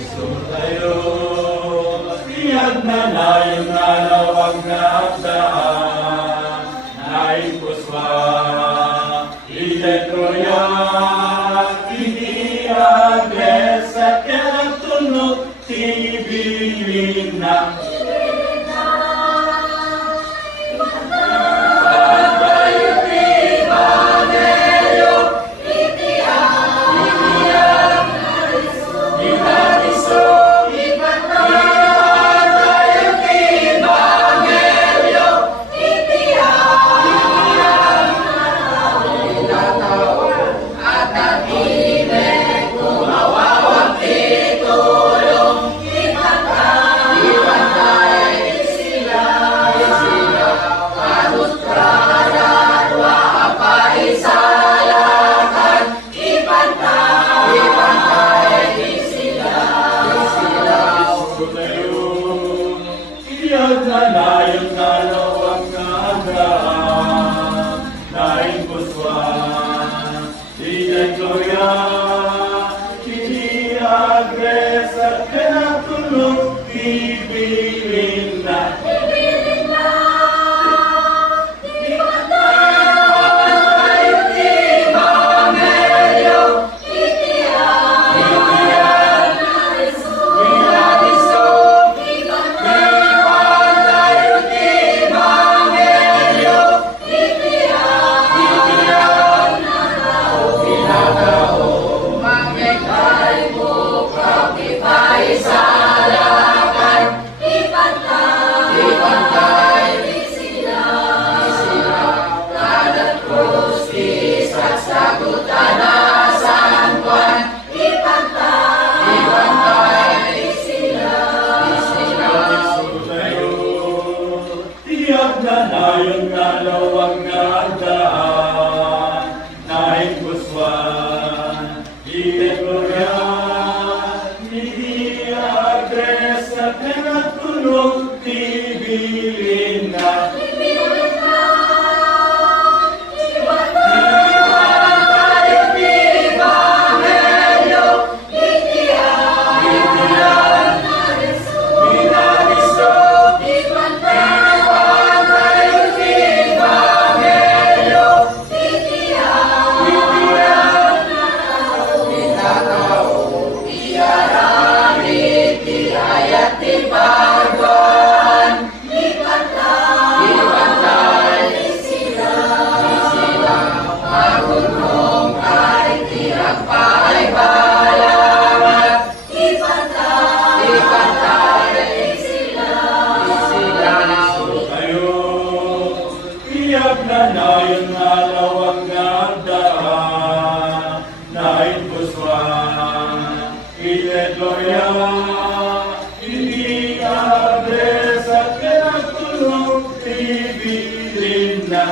Sutayo, tiyag na nayon na lawag na agdaan, naing puswa, Troya, hindi agres at kaya tunog, tibilin na. Nayon na lawag na agdaan, naing puswan, di Gloria, hindi agres at pinatulog, bibilin na. Nayon na lawag na agdaan, naing puswan, di Gloria, hindi agres at pinatulog, tibilin na. Nayon na lawag na agdaan, naing puswan, Ite Gloria, hindi agres at pinatulog, tibilin na.